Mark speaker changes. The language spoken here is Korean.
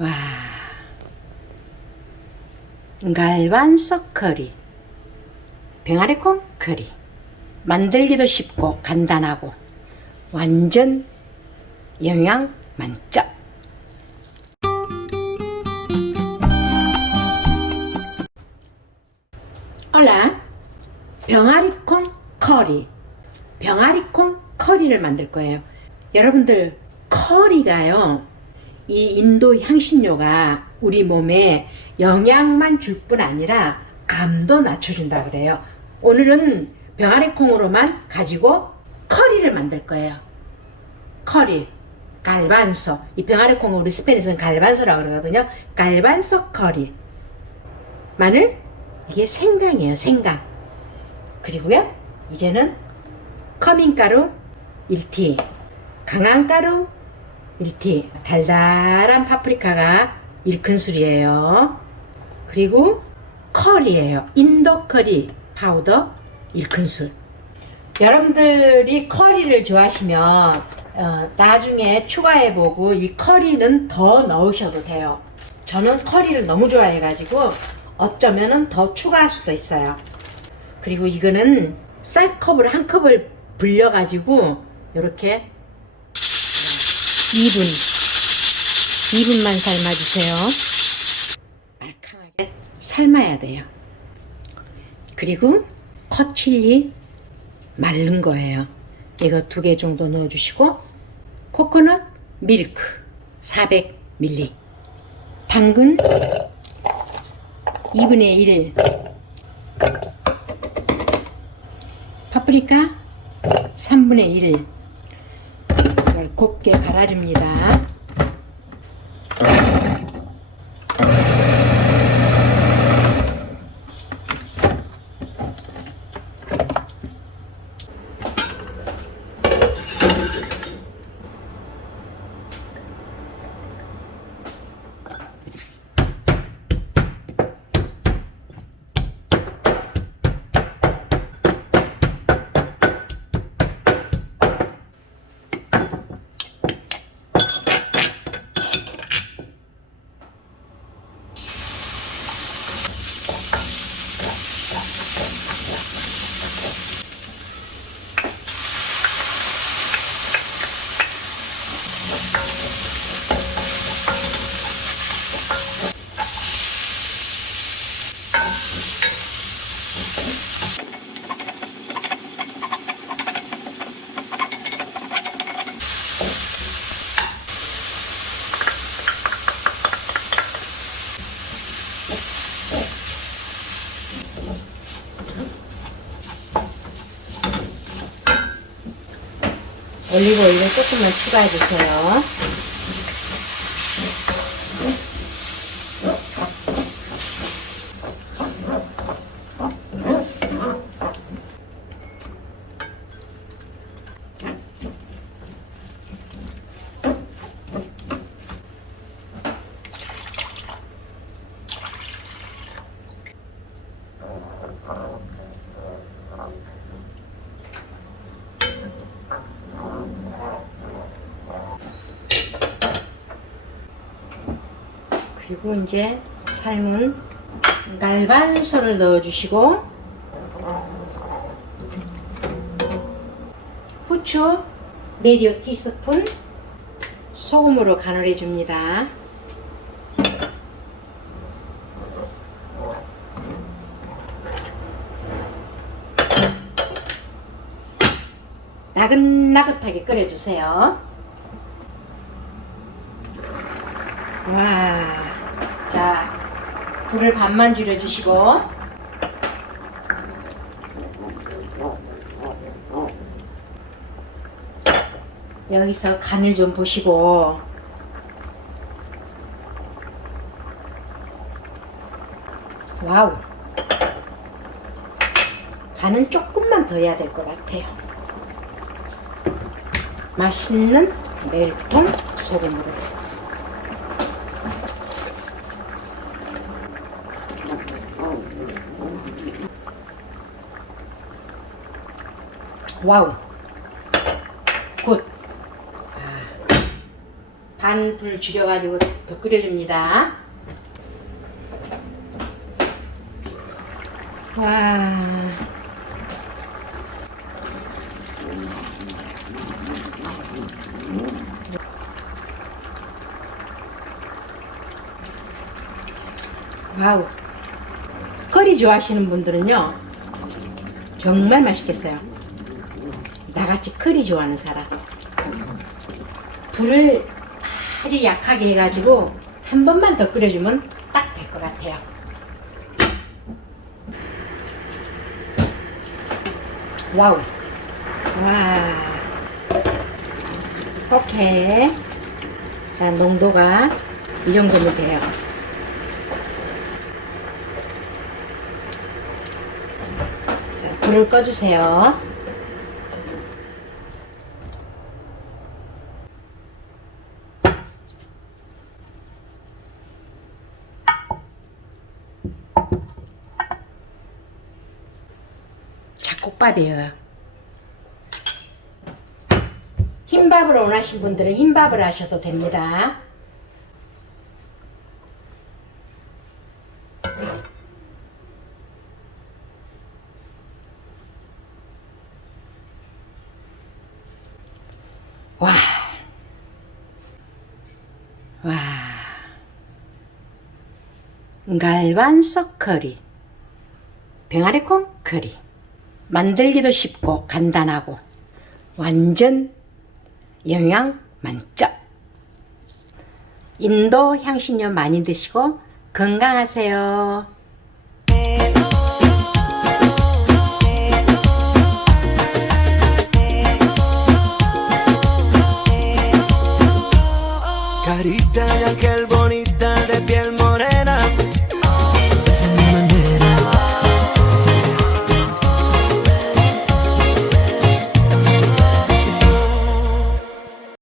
Speaker 1: 와. 갈반석 커리. 병아리콩 커리. 만들기도 쉽고 간단하고 완전 영양 만점. 올라 병아리콩 커리. 병아리콩 커리를 만들 거예요. 여러분들 커리가요. 이 인도 향신료가 우리 몸에 영양만 줄 뿐 아니라 암도 낮춰준다 그래요. 오늘은 병아리 콩으로만 가지고 커리를 만들 거예요. 커리, 갈반소. 이 병아리콩을 우리 스페인에서는 갈반소라고 그러거든요. 갈반소 커리. 마늘, 이게 생강이에요. 생강. 그리고요, 이제는 커밍가루 1티, 강황가루 1티, 달달한 파프리카가 1큰술이에요. 그리고 커리예요. 인도 커리 파우더 1큰술. 여러분들이 커리를 좋아하시면 어, 나중에 추가해보고 이 커리는 더 넣으셔도 돼요. 저는 커리를 너무 좋아해가지고 어쩌면은 더 추가할 수도 있어요. 그리고 이거는 쌀컵을 한 컵을 불려가지고 이렇게 2분 2분만 삶아주세요. 말캉하게 삶아야 돼요. 그리고 컷칠리 마른 거예요. 이거 두 개 정도 넣어주시고 코코넛 밀크 400ml 당근 2분의 1 파프리카 3분의 1 이걸 곱게 갈아줍니다. 올리브 오일 조금만 추가해 주세요. 그리고 이제 삶은 갈반소를 넣어주시고 후추 메디오 티스푼 소금으로 간을 해줍니다. 나긋나긋하게 끓여주세요. 와, 자, 불을 반만 줄여주시고, 여기서 간을 좀 보시고, 와우, 간은 조금만 더 해야 될 것 같아요. 맛있는 멜통 소금으로. 와우. 굿. 아, 반불 줄여가지고 더 끓여줍니다. 와. 와우. 커리 좋아하시는 분들은요, 정말 맛있겠어요. 나같이 커리 좋아하는 사람. 불을 아주 약하게 해가지고 한 번만 더 끓여주면 딱 될 것 같아요. 와우. 와. 오케이. 자, 농도가 이 정도면 돼요. 자, 불을 꺼주세요. 잡곡밥이에요. 흰밥을 원하신 분들은 흰밥을 하셔도 됩니다. 와. 와. 갈반석 커리. 병아리콩 커리. 만들기도 쉽고 간단하고 완전 영양 만점. 인도 향신료 많이 드시고 건강하세요.
Speaker 2: Carita bonito